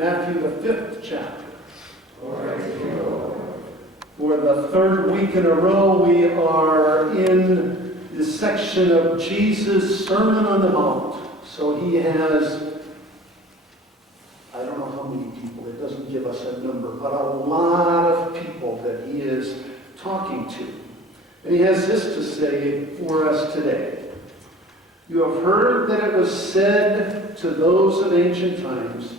Matthew, the 5th chapter. For the third week in a row, we are in the section of Jesus' Sermon on the Mount. So he has, I don't know how many people, it doesn't give us a number, but a lot of people that he is talking to. And he has this to say for us today. You have heard that it was said to those of ancient times,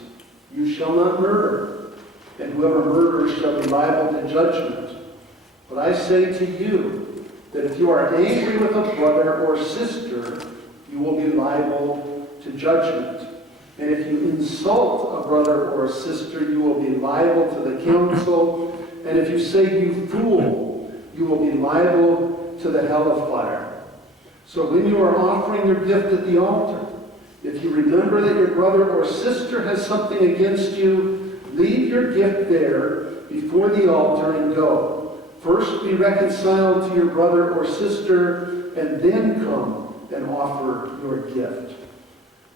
you shall not murder, and whoever murders shall be liable to judgment. But I say to you that if you are angry with a brother or sister, you will be liable to judgment. And if you insult a brother or a sister, you will be liable to the council. And if you say, you fool, you will be liable to the hell of fire. So when you are offering your gift at the altar, if you remember that your brother or sister has something against you, leave your gift there before the altar and go. First be reconciled to your brother or sister, and then come and offer your gift.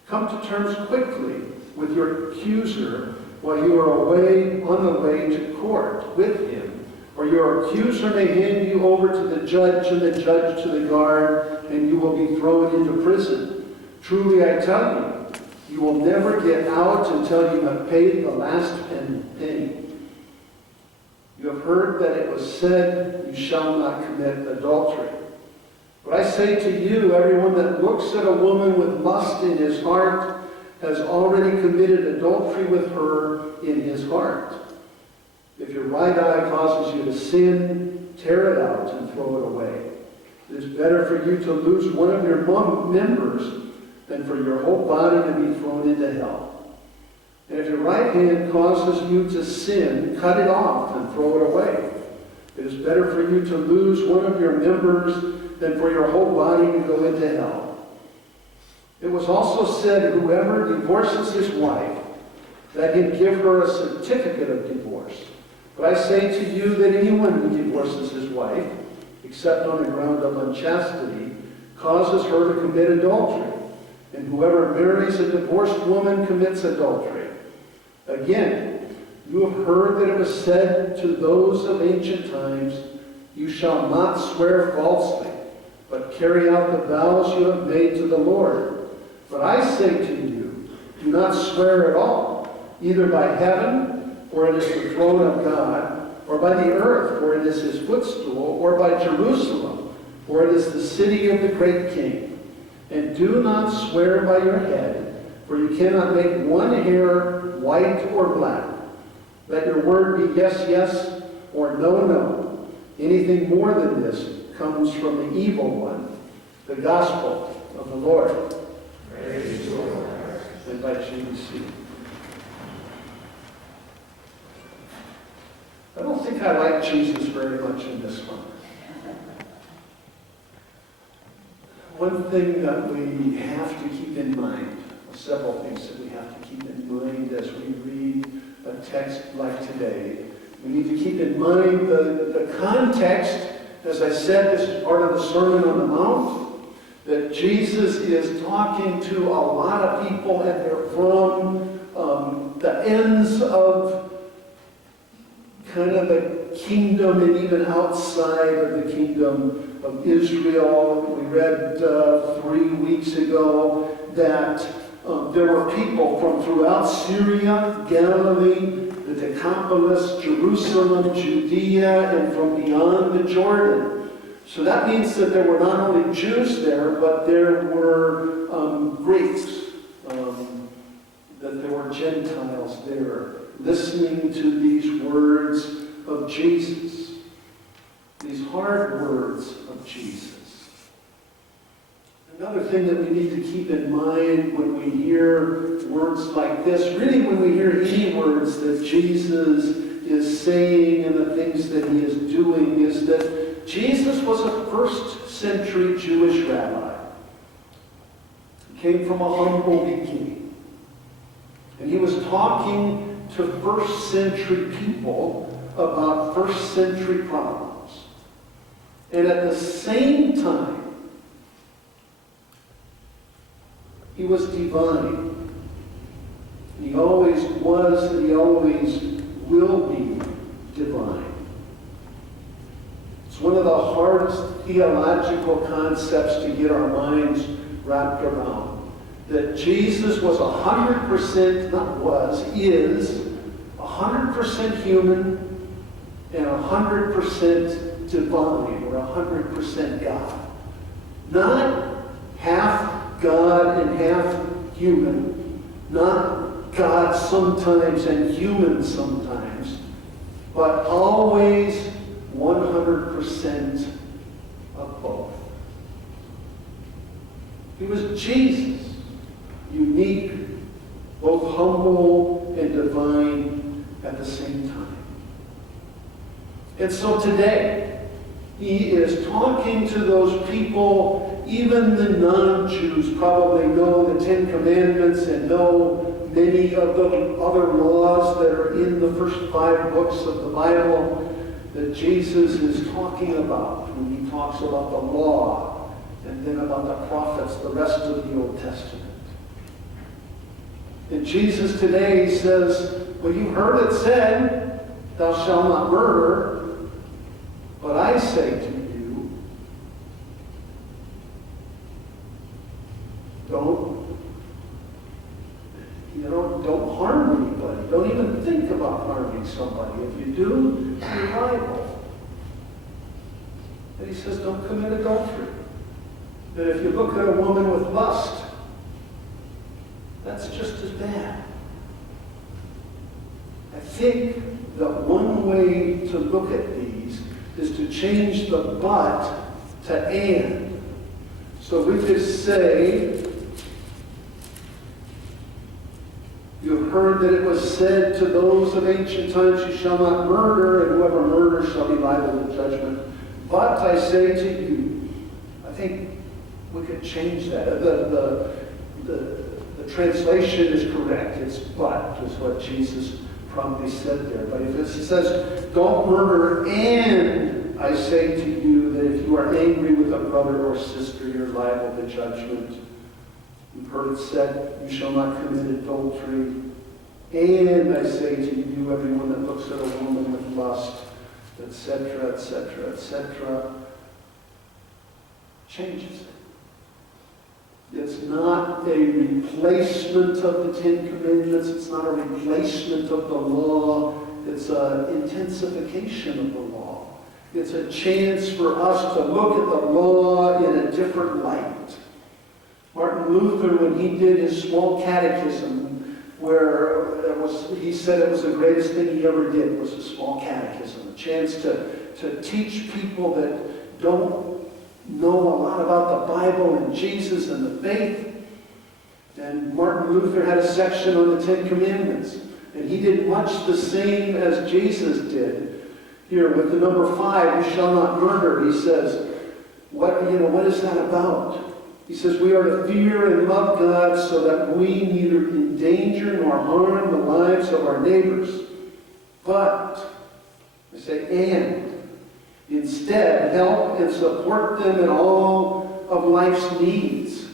Come to terms quickly with your accuser while you are away on the way to court with him. Or your accuser may hand you over to the judge, and the judge to the guard, and you will be thrown into prison. Truly I tell you, you will never get out until you have paid the last penny. You have heard that it was said, you shall not commit adultery. But I say to you, everyone that looks at a woman with lust in his heart has already committed adultery with her in his heart. If your right eye causes you to sin, tear it out and throw it away. It is better for you to lose one of your members than for your whole body to be thrown into hell. And if your right hand causes you to sin, cut it off and throw it away. It is better for you to lose one of your members than for your whole body to go into hell. It was also said, whoever divorces his wife, let him give her a certificate of divorce. But I say to you that anyone who divorces his wife, except on the ground of unchastity, causes her to commit adultery. And whoever marries a divorced woman commits adultery. Again, you have heard that it was said to those of ancient times, you shall not swear falsely, but carry out the vows you have made to the Lord. But I say to you, do not swear at all, either by heaven, for it is the throne of God, or by the earth, for it is his footstool, or by Jerusalem, for it is the city of the great king. And do not swear by your head, for you cannot make one hair white or black. Let your word be yes, yes, or no, no. Anything more than this comes from the evil one. The gospel of the Lord. Praise the Lord. I invite you to see. I don't think I like Jesus very much in this one. One thing that we have to keep in mind, several things that we have to keep in mind as we read a text like today. We need to keep in mind the context. As I said, this is part of the Sermon on the Mount, that Jesus is talking to a lot of people, and they're from the ends of kind of the kingdom and even outside of the kingdom of Israel. We read 3 weeks ago that there were people from throughout Syria, Galilee, the Decapolis, Jerusalem, Judea, and from beyond the Jordan. So that means that there were not only Jews there, but there were Greeks, that there were Gentiles there, listening to these words of Jesus, these hard words of Jesus. Another thing that we need to keep in mind when we hear words like this, really when we hear any words that Jesus is saying and the things that he is doing, is that Jesus was a first-century Jewish rabbi. He came from a humble beginning. And he was talking to first-century people about first-century problems. And at the same time, he was divine. He always was and he always will be divine. It's one of the hardest theological concepts to get our minds wrapped around. That Jesus was 100%, not was, is 100% human and 100% divine, or 100% God. Not half God and half human, not God sometimes and human sometimes, but always 100% of both. He was Jesus, unique, both humble and divine at the same time. And so today, he is talking to those people, even the non-Jews probably know the Ten Commandments and know many of the other laws that are in the first 5 books of the Bible that Jesus is talking about when he talks about the law and then about the prophets, the rest of the Old Testament. And Jesus today says, well, you heard it said, thou shalt not murder, but I say to you, don't harm anybody. Don't even think about harming somebody. If you do, you're liable. And he says, don't commit adultery. That if you look at a woman with lust, that's just as bad. I think that one way to look at these is to change the but to and. So we could say, you heard that it was said to those of ancient times, you shall not murder, and whoever murders shall be liable to judgment. But I say to you, I think we could change that. The translation is correct. It's but, is what Jesus probably said there. But if it says, don't murder, and I say to you that if you are angry with a brother or sister, you're liable to judgment. You've heard it said, you shall not commit adultery. And I say to you, everyone that looks at a woman with lust, etc., etc., etc., changes it. It's not a replacement of the Ten Commandments. It's not a replacement of the law. It's an intensification of the law. It's a chance for us to look at the law in a different light. Martin Luther, when he did his small catechism, where he said it was the greatest thing he ever did, was a small catechism, a chance to teach people that don't know a lot about the Bible and Jesus and the faith. And Martin Luther had a section on the Ten Commandments, and he did much the same as Jesus did. Here with the number 5, you shall not murder, he says, what is that about? He says, we are to fear and love God so that we neither endanger nor harm the lives of our neighbors. But, I say, and, instead, help and support them in all of life's needs.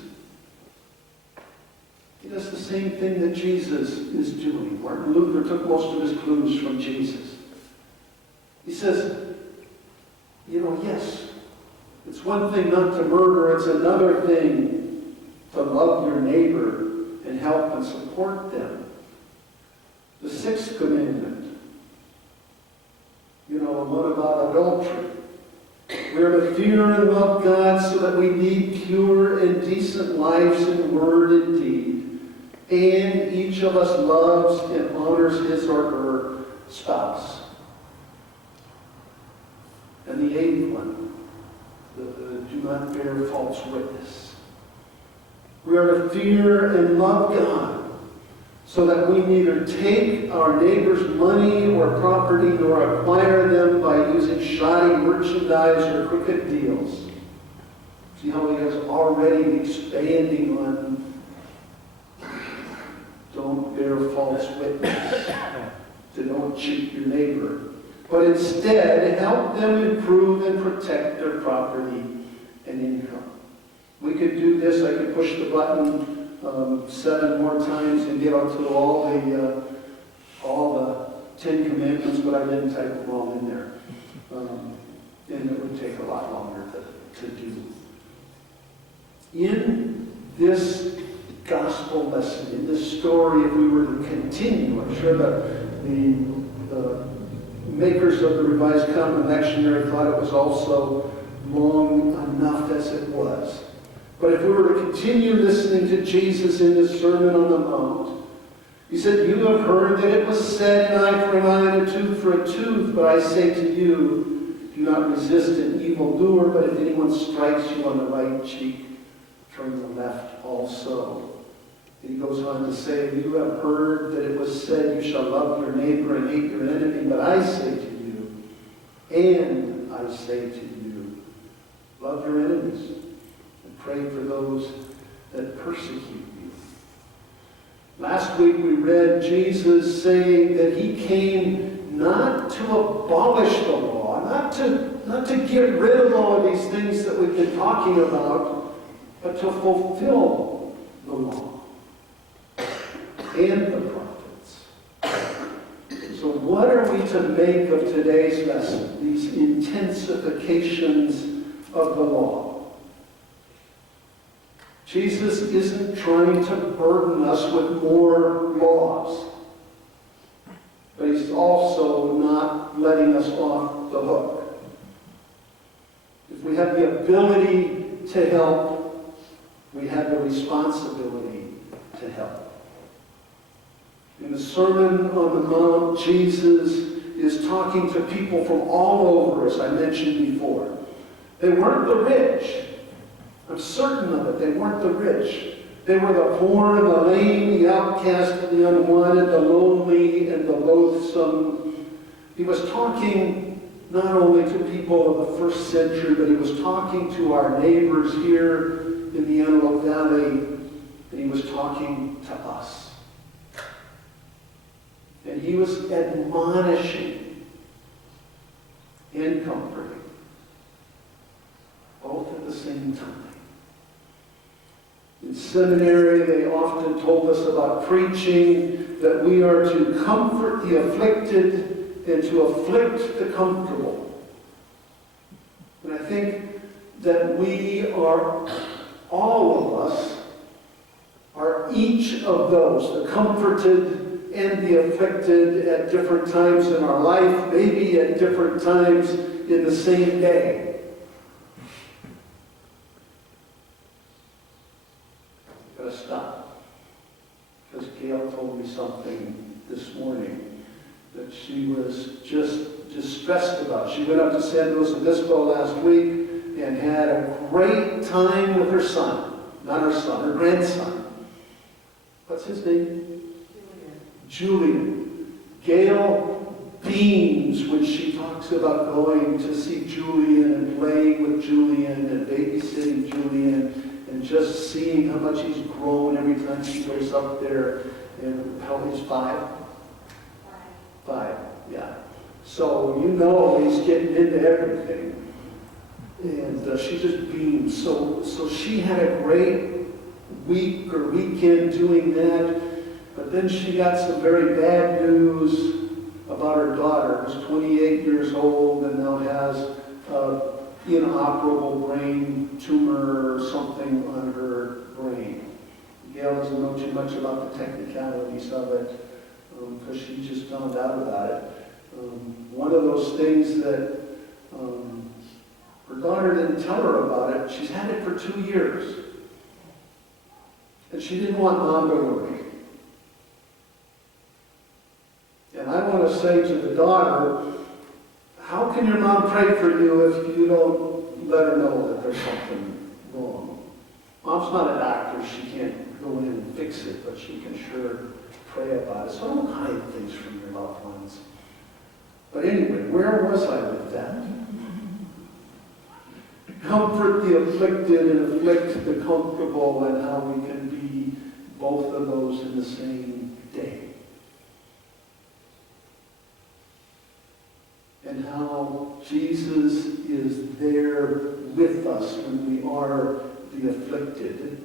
He does the same thing that Jesus is doing. Martin Luther took most of his clues from Jesus. He says, yes, it's one thing not to murder, it's another thing to love your neighbor and help and support them. The 6th commandment, what about adultery? We are to fear and love God so that we lead pure and decent lives in word and deed. And each of us loves and honors his or her spouse. And the 8th one, do not bear false witness. We are to fear and love God so that we neither take our neighbor's money or property nor acquire them by using shoddy merchandise or crooked deals. See how he is already expanding on don't bear false witness, to don't cheat your neighbor. But instead, help them improve and protect their property and income. We could do this. I could push the button 7 more times and get up to all the 10 commandments, but I didn't type them all in there. And it would take a lot longer to do. In this gospel lesson, in this story, if we were to continue, I'm sure the makers of the Revised Common Lectionary thought it was also long enough as it was. But if we were to continue listening to Jesus in his Sermon on the Mount, he said, "You have heard that it was said, an eye for an eye and a tooth for a tooth, but I say to you, do not resist an evildoer, but if anyone strikes you on the right cheek, turn the left also." He goes on to say, "You have heard that it was said, you shall love your neighbor and hate your enemy, but I say to you, and I say to you, love your enemies and pray for those that persecute you." Last week we read Jesus saying that he came not to abolish the law, not to get rid of all of these things that we've been talking about, but to fulfill the law and the prophets. So what are we to make of today's lesson, these intensifications of the law? Jesus isn't trying to burden us with more laws, but he's also not letting us off the hook. If we have the ability to help, we have the responsibility to help. In the Sermon on the Mount, Jesus is talking to people from all over, as I mentioned before. They weren't the rich. I'm certain of it. They weren't the rich. They were the poor and the lame, the outcast and the unwanted, the lonely and the loathsome. He was talking not only to people of the first century, but he was talking to our neighbors here in the Antelope Valley, and he was talking to us. And he was admonishing and comforting, both at the same time. In seminary, they often told us about preaching that we are to comfort the afflicted and to afflict the comfortable. And I think that we are, all of us, are each of those, the comforted and the afflicted at different times in our life, maybe at different times in the same day. I've got to stop, because Gail told me something this morning that she was just distressed about. She went up to San Luis Obispo last week and had a great time with her son. Not her son, her grandson. What's his name? Julian. Gail beams when she talks about going to see Julian and playing with Julian and babysitting Julian and just seeing how much he's grown every time she goes up there. And how he's 5? 5, yeah. So you know he's getting into everything. And she just beams. So she had a great week or weekend doing that. But then she got some very bad news about her daughter, who's 28 years old and now has an inoperable brain tumor or something on her brain. Gail doesn't know too much about the technicalities of it because she just found out about it. One of those things that her daughter didn't tell her about it. She's had it for 2 years. And she didn't want Mom to worry. And I want to say to the daughter, how can your mom pray for you if you don't let her know that there's something wrong? Mom's not a doctor. She can't go in and fix it, but she can sure pray about it. So don't hide things from your loved ones. But anyway, where was I with that? Comfort the afflicted and afflict the comfortable, and how we can be both of those in the same day. And how Jesus is there with us when we are the afflicted.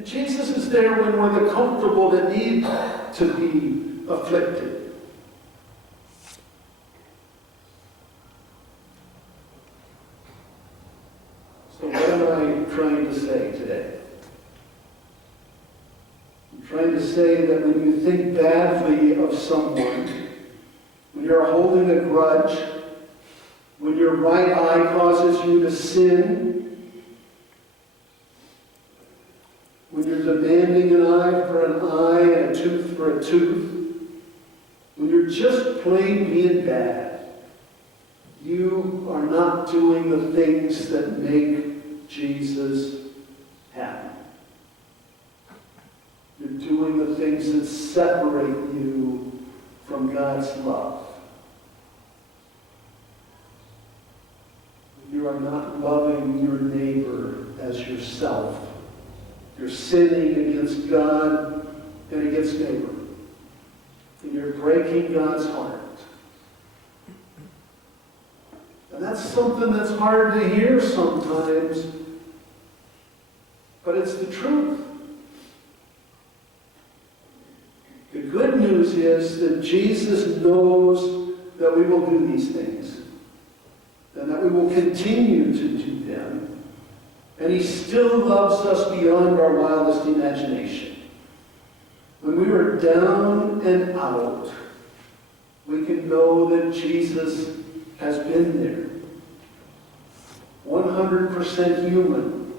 And Jesus is there when we're the comfortable that need to be afflicted. So what am I trying to say today? I'm trying to say that when you think badly of someone, when you're holding a grudge, when your right eye causes you to sin, when you're demanding an eye for an eye and a tooth for a tooth, when you're just plain being bad, you are not doing the things that make Jesus happy. You're doing the things that separate you from God's love. You are not loving your neighbor as yourself. You're sinning against God and against neighbor. And you're breaking God's heart. And that's something that's hard to hear sometimes, but it's the truth. The good news is that Jesus knows that we will do these things and that we will continue to do them. And he still loves us beyond our wildest imagination. When we are down and out, we can know that Jesus has been there. 100% human.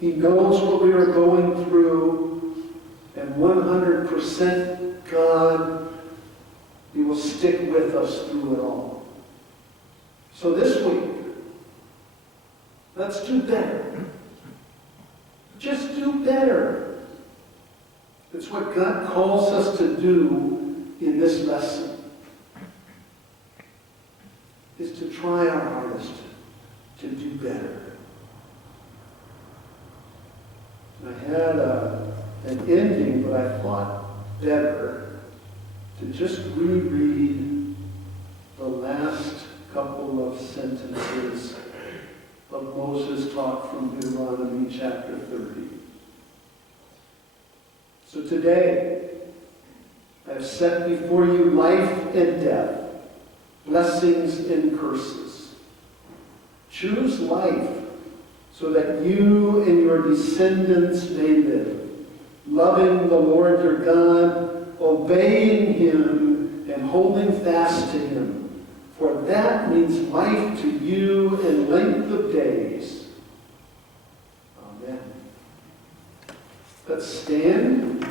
He knows what we are going through, and 100% God. He will stick with us through it all. So this week, let's do better. Just do better. It's what God calls us to do in this lesson. Is to try our hardest to do better. I had an ending, but I thought better to just reread the last couple of sentences of Moses' talk from Deuteronomy chapter 30. So today, I have set before you life and death, blessings and curses. Choose life so that you and your descendants may live, loving the Lord your God, obeying him, and holding fast to him. For that means life to you and length of days. Amen. Let's stand.